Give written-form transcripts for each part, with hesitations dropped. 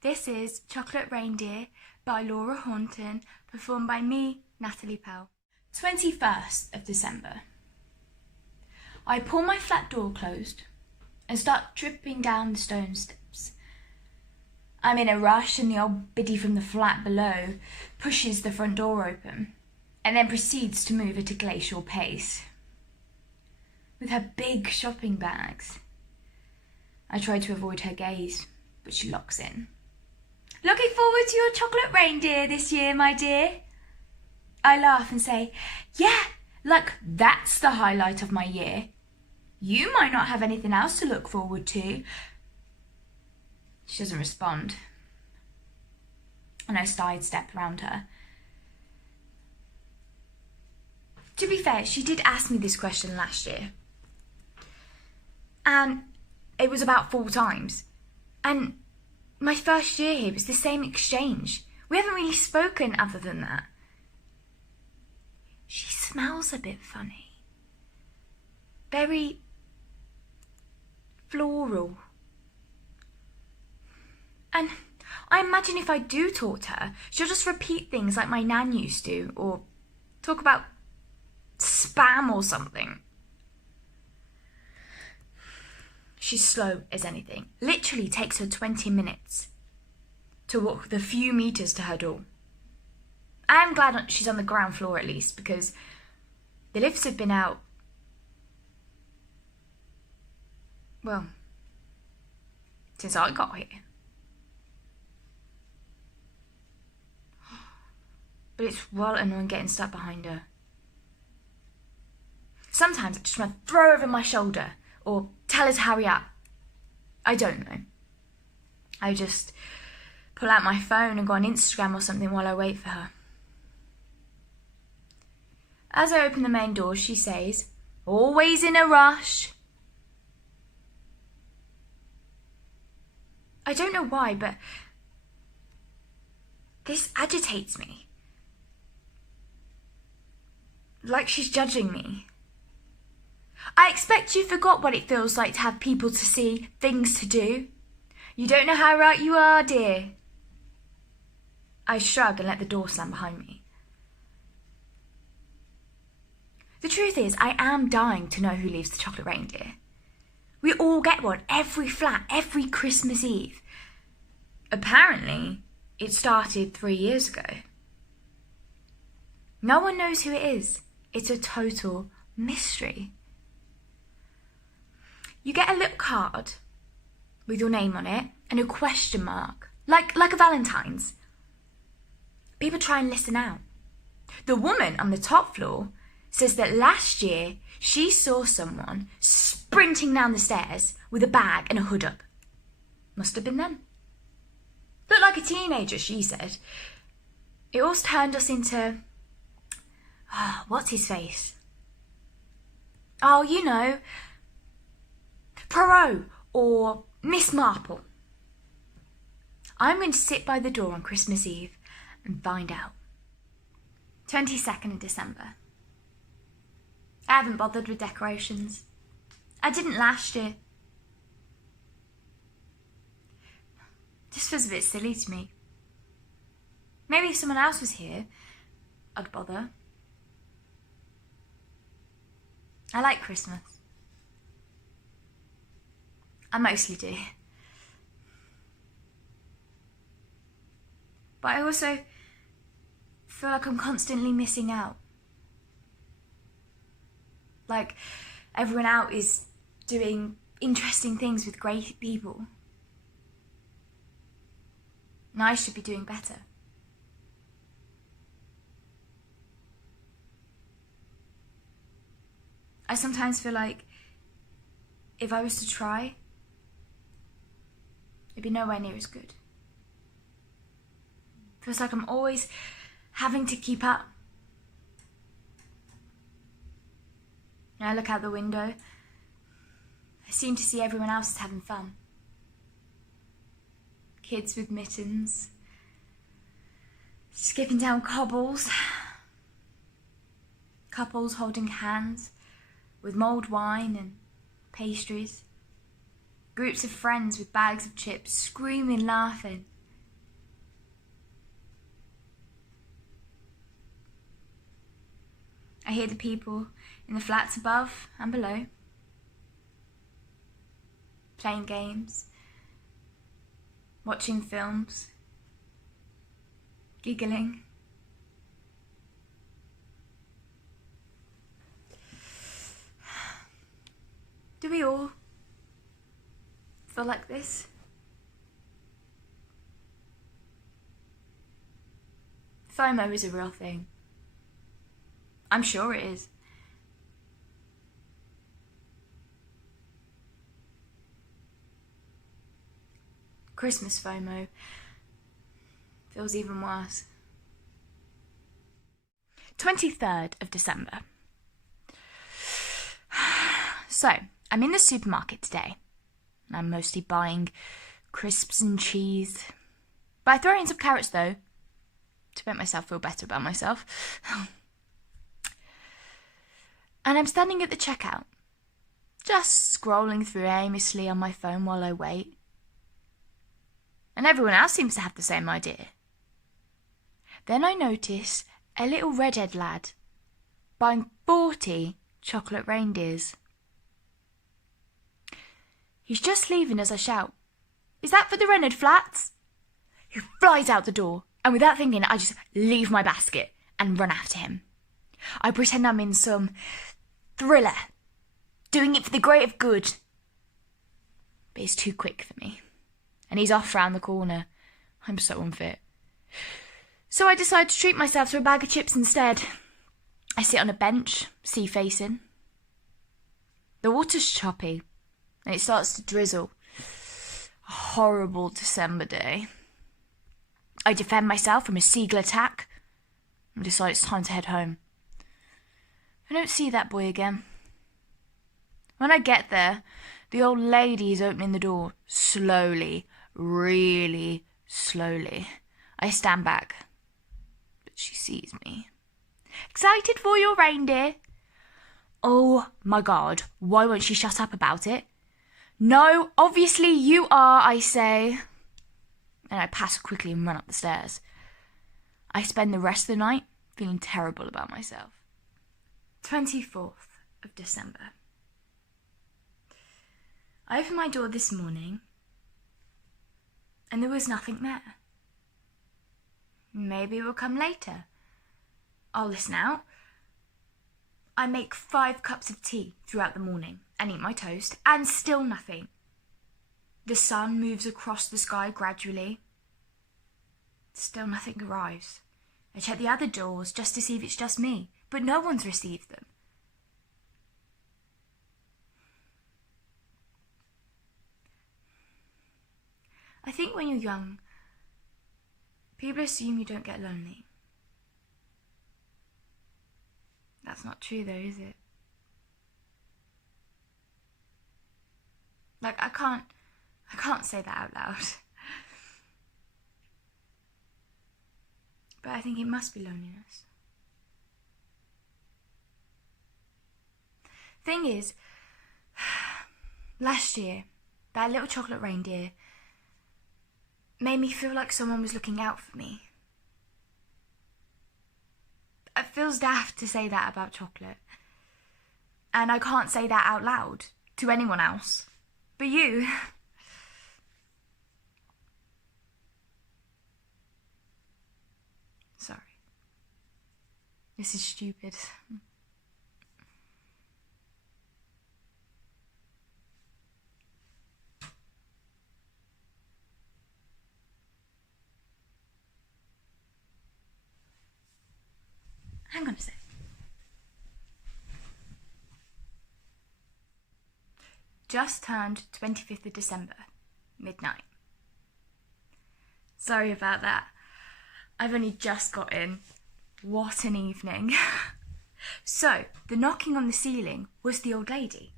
This is Chocolate Reindeer by Laura Horton, performed by me, Natalie Powell. 21st of December. I pull my flat door closed and start tripping down the stone steps. I'm in a rush and the old biddy from the flat below pushes the front door open and then proceeds to move at a glacial pace. With her big shopping bags. I try to avoid her gaze, but she locks in. Looking forward to your chocolate reindeer this year, my dear. I laugh and say, yeah, like that's the highlight of my year. You might not have anything else to look forward to. She doesn't respond. And I sidestep around her. To be fair, she did ask me this question last year. And it was about 4 times. And my first year here was the same exchange. We haven't really spoken other than that. She smells a bit funny. Very floral. And I imagine if I do talk to her, she'll just repeat things like my nan used to, or talk about spam or something. She's slow as anything. Literally takes her 20 minutes to walk the few meters to her door. I am glad she's on the ground floor at least, because the lifts have been out, well, since I got here. But it's well annoying getting stuck behind her. Sometimes I just want to throw her over my shoulder or tell her to hurry up. I don't know. I just pull out my phone and go on Instagram or something while I wait for her. As I open the main door, she says, always in a rush. I don't know why, but this agitates me. Like she's judging me. I expect you forgot what it feels like to have people to see, things to do. You don't know how right you are, dear. I shrug and let the door slam behind me. The truth is, I am dying to know who leaves the chocolate reindeer. We all get one, every flat, every Christmas Eve. Apparently, it started 3 years ago. No one knows who it is. It's a total mystery. You get a little card with your name on it and a question mark, like a Valentine's. People try and listen out. The woman on the top floor says that last year she saw someone sprinting down the stairs with a bag and a hood up. Must have been them. Looked like a teenager, she said. It all turned us into, what's his face? Oh, you know, Perot or Miss Marple. I'm going to sit by the door on Christmas Eve and find out. 22nd of December. I haven't bothered with decorations. I didn't last year. Just feels a bit silly to me. Maybe if someone else was here, I'd bother. I like Christmas. I mostly do. But I also feel like I'm constantly missing out. Like everyone out is doing interesting things with great people. And I should be doing better. I sometimes feel like if I was to try, it'd be nowhere near as good. Feels like I'm always having to keep up. And I look out the window, I seem to see everyone else is having fun. Kids with mittens, skipping down cobbles, couples holding hands with mulled wine and pastries, groups of friends with bags of chips screaming, laughing, I hear the people in the flats above and below playing games, watching films, giggling. Do we all feel like this? FOMO is a real thing. I'm sure it is. Christmas FOMO feels even worse. 23rd of December. So, I'm in the supermarket today. I'm mostly buying crisps and cheese. But I throw in some carrots though, to make myself feel better about myself. And I'm standing at the checkout, just scrolling through aimlessly on my phone while I wait. And everyone else seems to have the same idea. Then I notice a little redhead lad buying 40 chocolate reindeers. He's just leaving as I shout, "Is that for the Redhead flats?" He flies out the door, and without thinking, I just leave my basket and run after him. I pretend I'm in some thriller, doing it for the greater good. But he's too quick for me, and he's off round the corner. I'm so unfit. So I decide to treat myself to a bag of chips instead. I sit on a bench, sea facing. The water's choppy, and it starts to drizzle. A horrible December day. I defend myself from a seagull attack and decide it's time to head home. I don't see that boy again. When I get there, the old lady is opening the door slowly, really slowly. I stand back, but she sees me. "Excited for your reindeer?" "Oh my God, why won't she shut up about it?" "No, obviously you are," I say. And I pass her quickly and run up the stairs. I spend the rest of the night feeling terrible about myself. 24th of December. I opened my door this morning and there was nothing there. Maybe it will come later. I'll listen out. I make 5 cups of tea throughout the morning and eat my toast, and still nothing. The sun moves across the sky gradually. Still nothing arrives. I check the other doors just to see if it's just me, but no one's received them. I think when you're young, people assume you don't get lonely. That's not true though, is it? Like, I can't say that out loud. But I think it must be loneliness. Thing is, last year, that little chocolate reindeer made me feel like someone was looking out for me. It feels daft to say that about chocolate. And I can't say that out loud to anyone else. But you... Sorry. This is stupid. Hang on a sec. Just turned 25th of December, midnight. Sorry about that. I've only just got in. What an evening. So, the knocking on the ceiling was the old lady,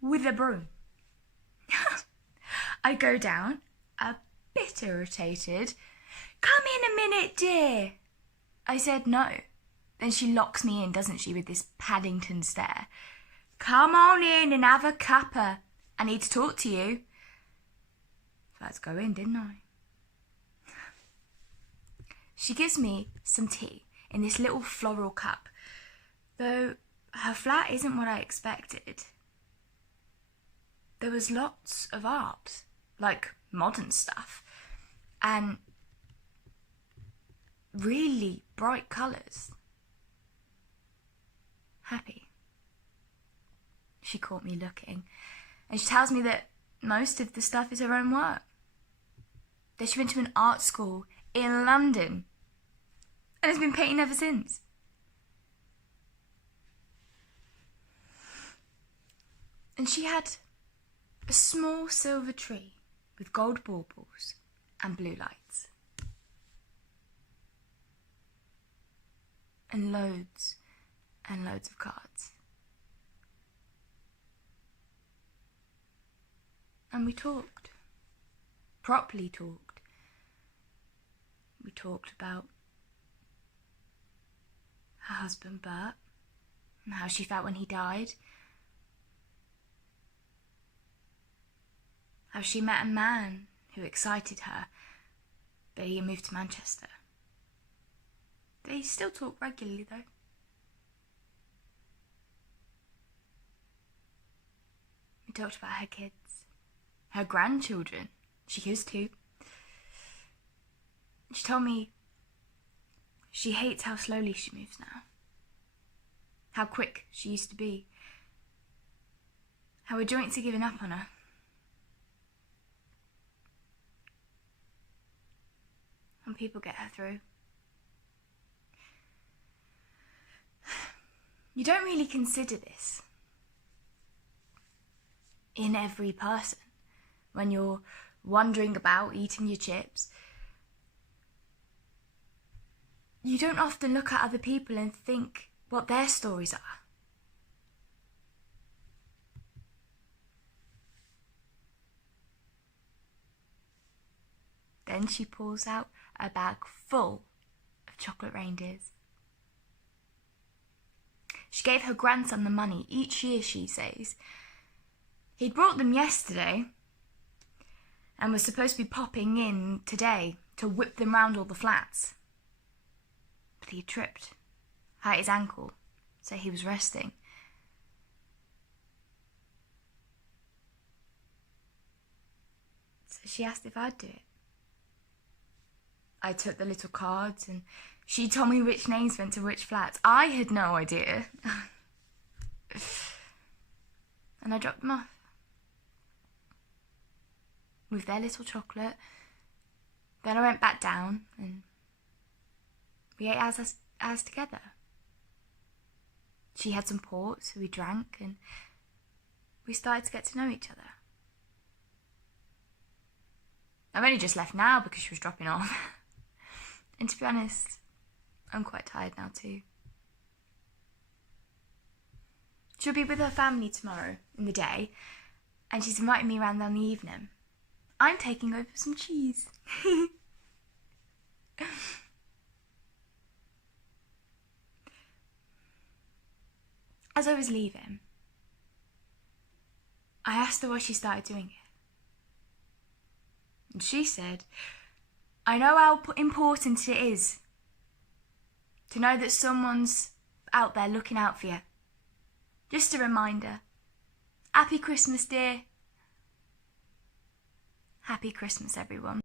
with a broom. I go down, a bit irritated. "Come in a minute, dear." I said no. Then she locks me in, doesn't she, with this Paddington stare. "Come on in and have a cuppa. I need to talk to you." So let's go in, didn't I? She gives me some tea in this little floral cup. Though her flat isn't what I expected. There was lots of art, like modern stuff, and really bright colours. Happy. She caught me looking, and she tells me that most of the stuff is her own work. That she went to an art school in London and has been painting ever since. And she had a small silver tree with gold baubles and blue lights. And loads of cards. And we talked. Properly talked. We talked about her husband Bert and how she felt when he died. How she met a man who excited her, but he moved to Manchester. They still talk regularly though. We talked about her kids, her grandchildren. She has 2. She told me she hates how slowly she moves now. How quick she used to be. How her joints are giving up on her. And people get her through. You don't really consider this in every person when you're wandering about eating your chips. You don't often look at other people and think what their stories are. Then she pulls out a bag full of chocolate reindeers. She gave her grandson the money each year, she says. He'd brought them yesterday and was supposed to be popping in today to whip them round all the flats. But he had tripped, hurt his ankle, so he was resting. So she asked if I'd do it. I took the little cards and she told me which names went to which flats. I had no idea. And I dropped them off. With their little chocolate. Then I went back down and we ate as together. She had some port, so we drank and we started to get to know each other. I've only just left now because she was dropping off. And to be honest, I'm quite tired now too. She'll be with her family tomorrow in the day, and she's inviting me around in the evening. I'm taking over some cheese. As I was leaving, I asked her why she started doing it. And she said, I know how important it is to know that someone's out there looking out for you. Just a reminder. Happy Christmas, dear. Happy Christmas, everyone.